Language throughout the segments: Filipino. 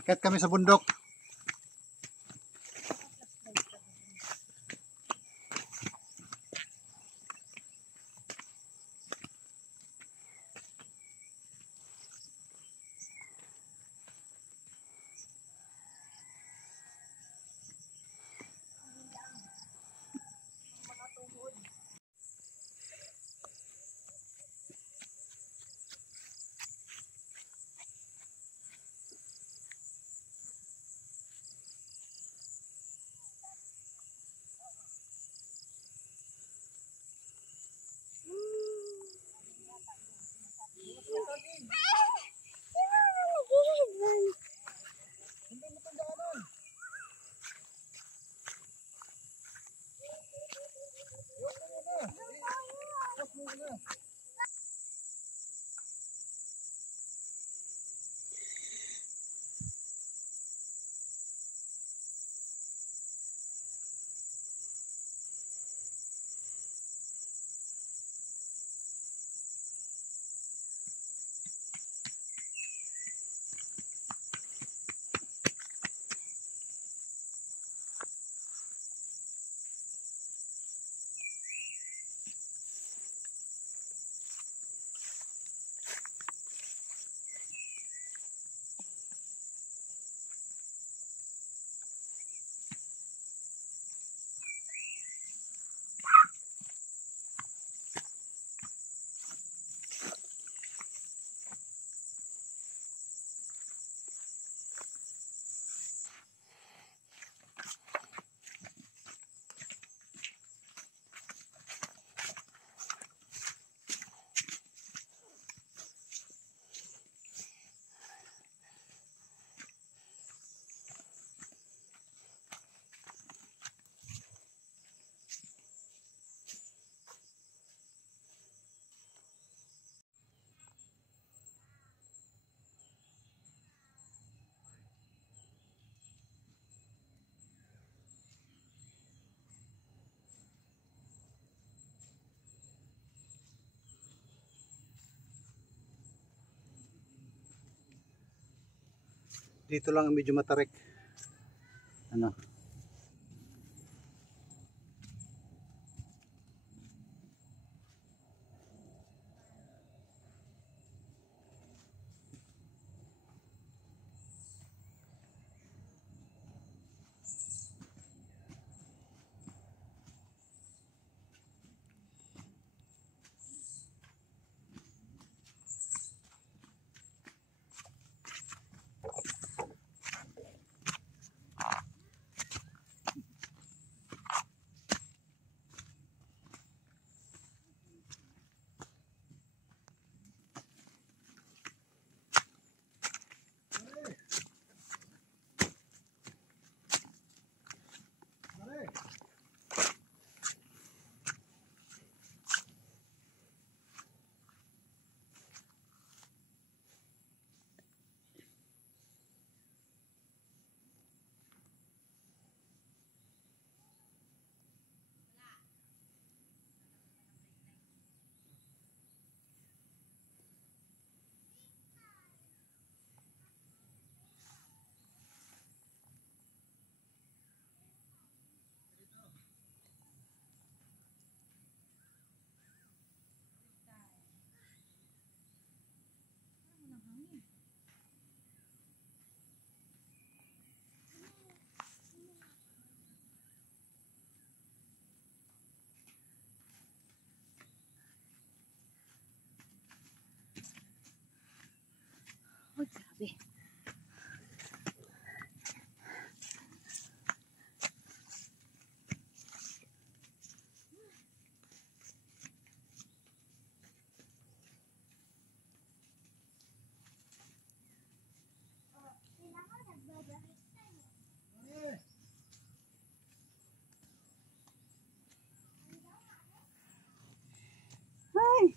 Akyat kami sa bundok. Dito lang medyo matarik. Ano? Oh, grabe. Ay.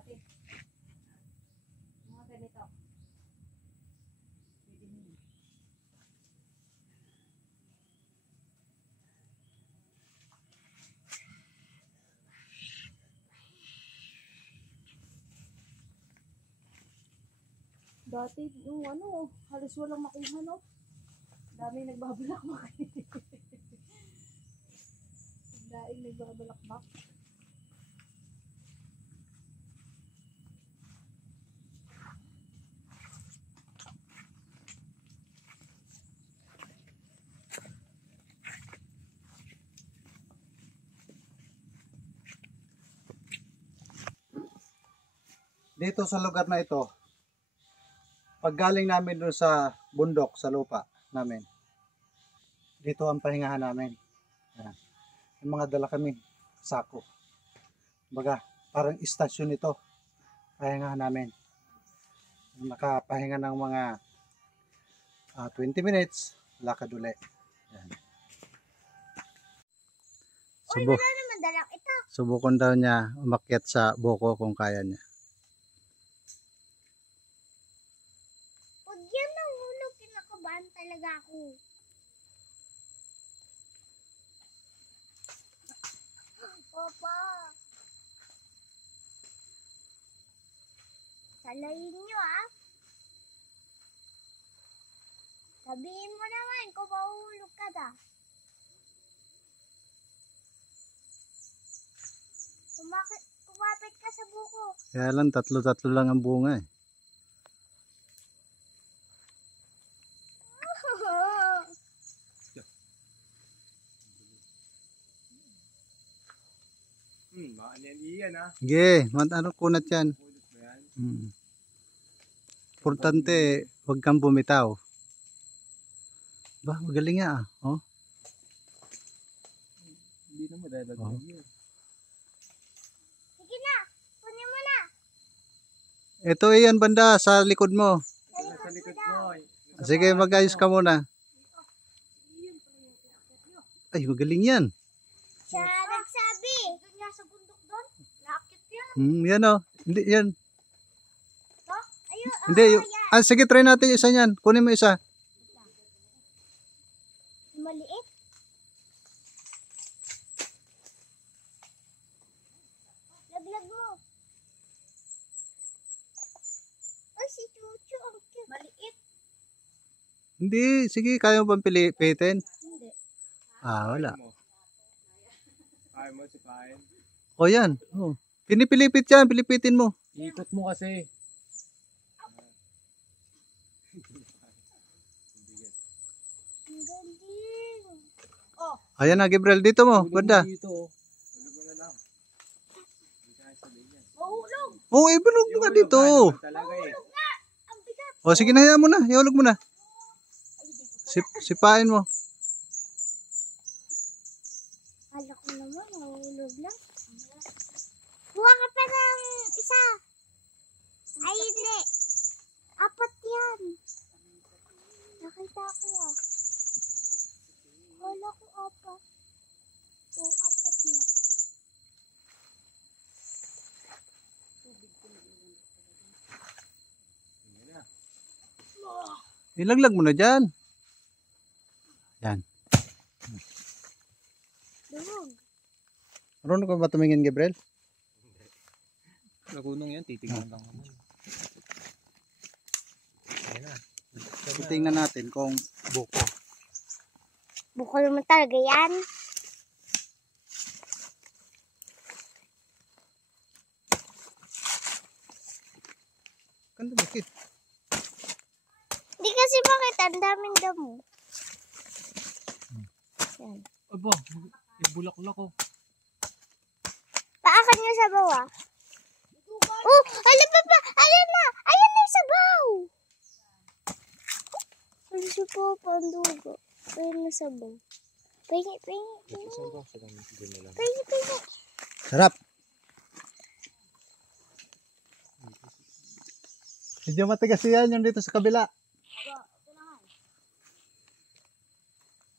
ate. Mga ganito. Pwede mo yun. Dati, yung ano, halos walang makuha, no? Dami nagbabalak Dahil nagbabalakbak. Dito sa lugar na ito, pag galing namin doon sa bundok, sa lupa namin, dito ang pahingahan namin. Ayan. Yung mga dala kami, sako. Baga, parang istasyon ito, pahingahan namin. Nakapahinga ng mga 20 minutes, lakad uli. Ayan. Subukan daw niya umakyat sa buko kung kaya niya. Pag yan ang hulog, kinakabahan talaga ako. Papa. Salayin nyo ah. Sabihin mo naman kung mahuhulog ka na. Kumapit ka sa buko. Kaya lang, tatlo-tatlo lang ang bunga eh. Iyan ha. Sige, ano kunat yan. Importante, huwag kang bumitaw. Ba, magaling nga ah. Oh. Hindi na madadagdag Oh. yun. Sige na, kunin mo na. Ito iyan banda sa likod mo. Sa likod mo. Sige, mag-ayos ka muna. Ay, magaling yan. Siya nagsabi. Doon nga sa bundok doon. Nakakit yan. Yan oh. Hindi, yan. Oh, ayun. Hindi, sige, try natin yung isa niyan. Kunin mo isa. Maliit. Laglag mo. Ay, si Chuchu. Ang cute. Maliit. Hindi, sige, kaya mo bang pilipitin? Hindi. Wala. Ayaw mo sipahin. O yan. Oh. Pinipilipit yan, pilipitin mo. Ikot mo kasi. Ang galing. Oh, Ayan na, Gabriel, dito mo, banda. Dito. Hulog mo na lang. Hindi ka sa linya. mahulog. Oo, ibilog mo nga dito. Talaga eh. Ang bigat. O sige na, hayaan mo na, ihulog mo na. Sipain mo. Kala ko naman, mahulog lang. Kuha ka pa ng isa. Ay, hindi. Apat yan. Nakita ko ah. Kala ko apat. O, apat nga. Ilaglag mo na dyan. Yan. Lumog. Marunong ka ba tumingin, Gabriel? Nagunong yan, titignan lang naman. Ayan na. Titingnan natin kung buko. Buko naman talaga yan. Kanda bakit? Hindi kasi bakit ang daming damo. Yan. Aba, yung bulaklak ko. Paakan nyo sa bawah. Oh, alam pa pa. Ayan na. Ayan na yung sabaw. Ano si Papa ang dugo? Ayan na sabaw. Pingi, pingi, pingi. Pingi, pingi. Sarap. Medyo matigas yan yung dito sa kabila.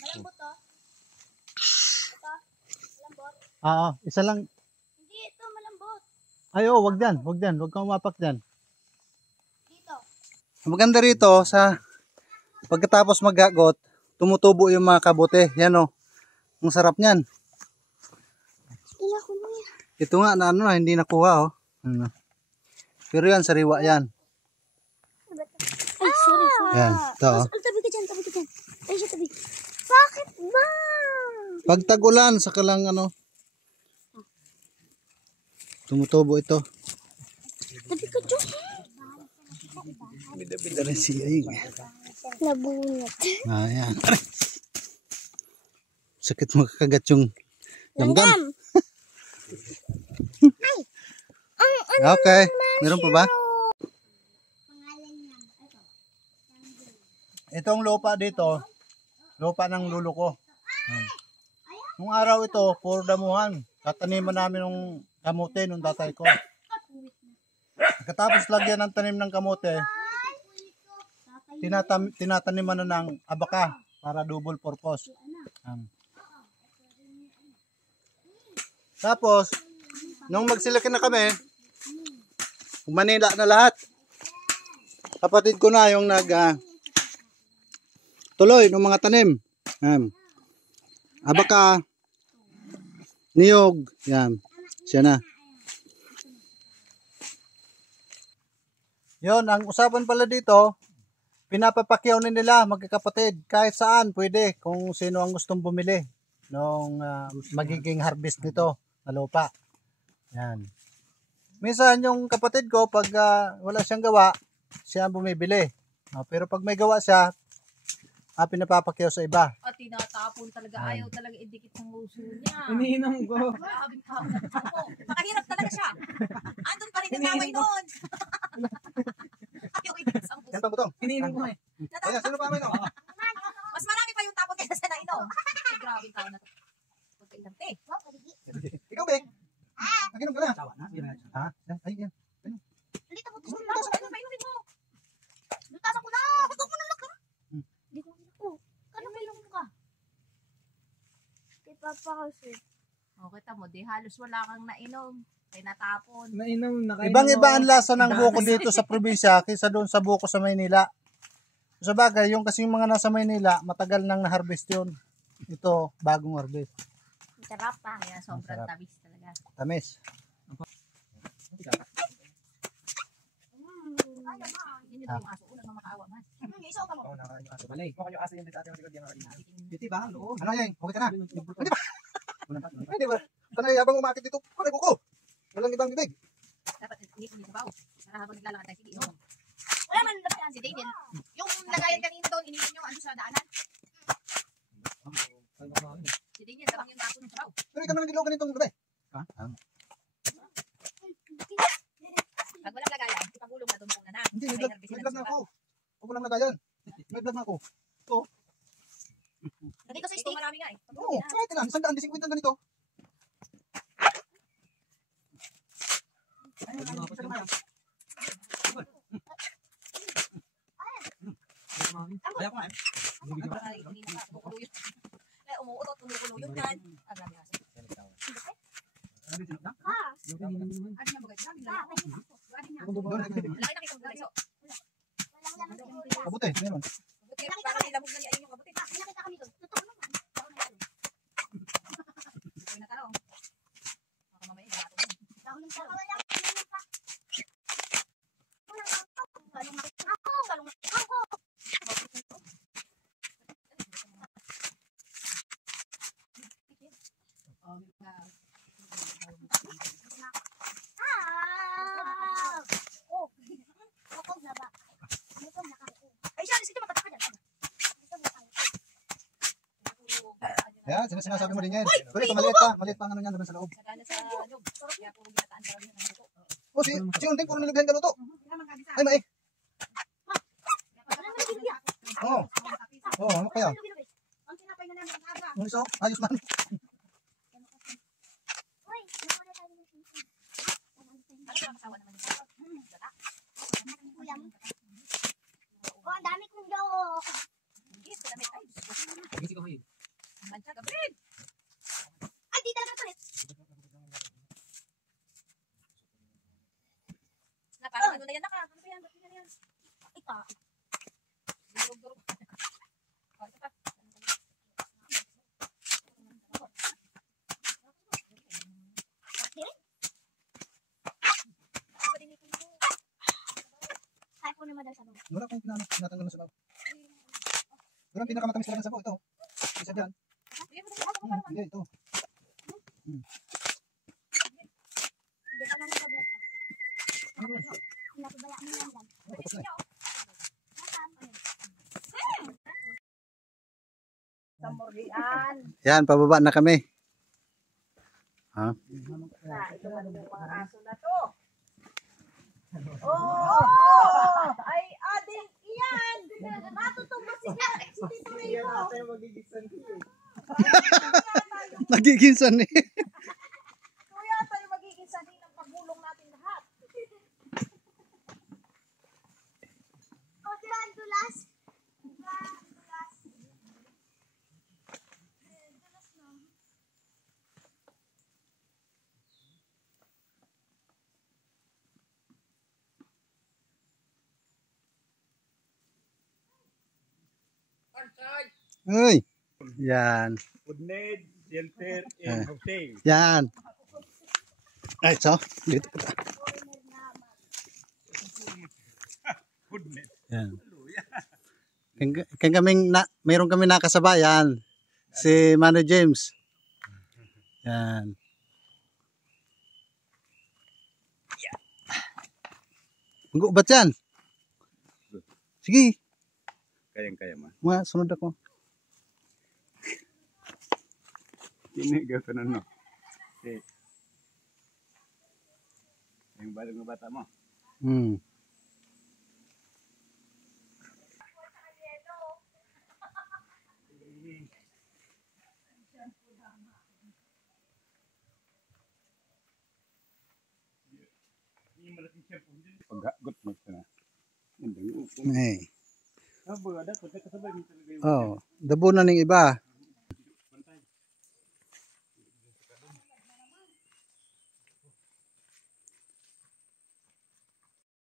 Malambot to. Ito. Malambot. Isa lang. Hindi, ito malambot. Ay, oh, wag dyan. Wag dyan. Wag kang umapak dyan. Dito. Maganda rito sa pagkatapos magagot, tumutubo yung mga kabote. Yan oh. Ang sarap niyan. Ila ko na yan. Ito nga na ano na, hindi nakuha oh. Ano. Pero yan, sariwa yan. Ay, sorry. Yan, ito oh. Tabi ka dyan, tabi ka dyan. Ay, siya tabi. Bakit ba? Pag tag-ulan, saka lang ano, tumutubo ito. Tabi ka dyan. Bida-bida rin siya yun. Nabunot. Ayan. Aray! Sakit makakagat yung langgam. Langgam. Ay. Okay. Meron pa ba? Itong lupa dito, lupa ng lulo ko. Nung araw ito, puro damuhan. Tataniman namin ng kamote nung tatay ko. Pagkatapos lagyan ng tanim ng kamote, tinataniman na ng abaka para double purpose. Tapos, nung magsilaki na kami, Manila na lahat. Kapatid ko na yung tuloy ng mga tanim. Abaka, niyog, yan. Siya na. Yon, ang usapan pala dito, pinapapakyaw na nila magkakapatid. Kahit saan pwede kung sino ang gustong bumili ng magiging harvest nito na lupa. Yan. Minsan yung kapatid ko pag wala siyang gawa, siya ang bumibili. Pero pag may gawa siya, pinapapakyaw sa iba. At tinatapon talaga. Ayaw talaga idikit ng uso niya. Iniinom ko. Grabe ka. Makahirap talaga siya. Andun pa rin ang away noon. Ayaw idikit sa uso. Yan pa butong. Iniinom ko eh. Ayan, sino pa may no? Mas marami pa yung tapon kaysa sa naino. Ay, grabe tao na to. Pagkailan te. Ikaw, Bek. Naginom ka na. Ha? Yan, ay, yan. Dito ko. Ano pa inumin mo? Lutasan ko na. Ikaw mo nalak ka. Dito ko. Ano ba inom ka? Kay Papa kasi. O, kita mo, di halos wala kang nainom. Kaya natapon. Nainom, nakainom. Ibang-iba ang lasa ng buko dito sa probinsya kaysa doon sa buko sa Maynila. Sa bagay, yung kasing mga nasa Maynila, matagal nang na-harvest yun. Ito, bagong harvest. Sarap pa. Kaya sobrang Masarap. tabis talaga. Tamis. Yun yung aso. Ulang na makaawa man. Isa ka mo. Oo, nakainom aso. Balay. Mukha yung aso yung dito ating likod yung nakainom. Piti ba? Oo. Ano yan? Okay ka na? Hindi ba? Hindi ba? Sanay habang umakit dito, panay buko. Walang ibang bibig. Dapat hindi ko nitabaw. Para habang naglalakad tayo, sige, inom. Wala man naman. Si Daniel, yung lagayan kanina doon, ininom nyo, ano sa daanan? Si Daniel, sabang yung tapon sa baw. Pero ikaw naman nagiloko nitong gabi. Ha? Pag walang lagayan, ipagulong na doon muna na. Hindi, Kaya may narbisi vlog ng na suka. ako. Huwag mo lang nagayan. May vlog na ako. Dito sa stick. Marami nga eh. Oo, kahit lang. 150 ganito. Kaya ko nga eh. Eh, umuutot, tumukulo yun yan. Ang dami nga. Ano yung bagay? Maraming lala ko. Ano niya? Doon, Laki na kitang guys. kabuti, meron. Buti, parang nilamog na niya yung kabuti. Nakita kami doon. Totoo naman. Buti na talo. Baka mamaya, gato na. Ay, siya, sige, matatak ka dyan. Yan, sinasabi mo din yan. Pero ito maliit pa. Maliit pa ang ano yan doon sa loob. Sagana sa loob. Kaya puro ginataan sa loob ng luto. O, si Unting, puro nilagyan ka luto. Ay, mai. Oo. Oo, ano kaya? Ang tinapay na namin ang aga. Ano iso? Ayos man. Ano ba masawa naman yung gata? Oh, ang dami kong daw. Hindi, sa damit. Ay, Gising ko ngayon. ang mancha, Gabriel. Ay, di talaga ulit. Parang ano na yan naka. Ano ba yan? Ba't yan yan? Ika. Durog-durog. Oh, ito pa. Kaya ko na madal sa bang. Wala akong tinatanggal na sabaw. Wala ang pinakamatamis talaga ng sabaw. Ito. Isa dyan. Hindi, ito. Hindi ka lang sa vlog ka. Nakabaya mo lang lang. Tapos na eh. Sa Morian. Yan, pababa na kami. Ha? Ito man yung mga aso na to. Oh! Ay, ading iyan! Matutubos siya! Si Tito Rico! Magiging sanay. Kuya, tayo magiging sanay ng pagulong natin lahat. O, diyan, dulas. Uy. Yan. Food need, shelter, and hotel. Yan. Ay, so. Dito pa. Food need. Yan. Mayroon kami nakasabayan. Si Mano James. Yan. Gubat yan. Sige. Kayang-kaya man. Mga sunod ako. Kinigaw ka na no. Okay. Yung balong ng bata mo. Hmm. Paghagot mo ito na. Hindi. Hey. Ada, pwede kasabay mo talaga yung Oh, dabo na ning iba.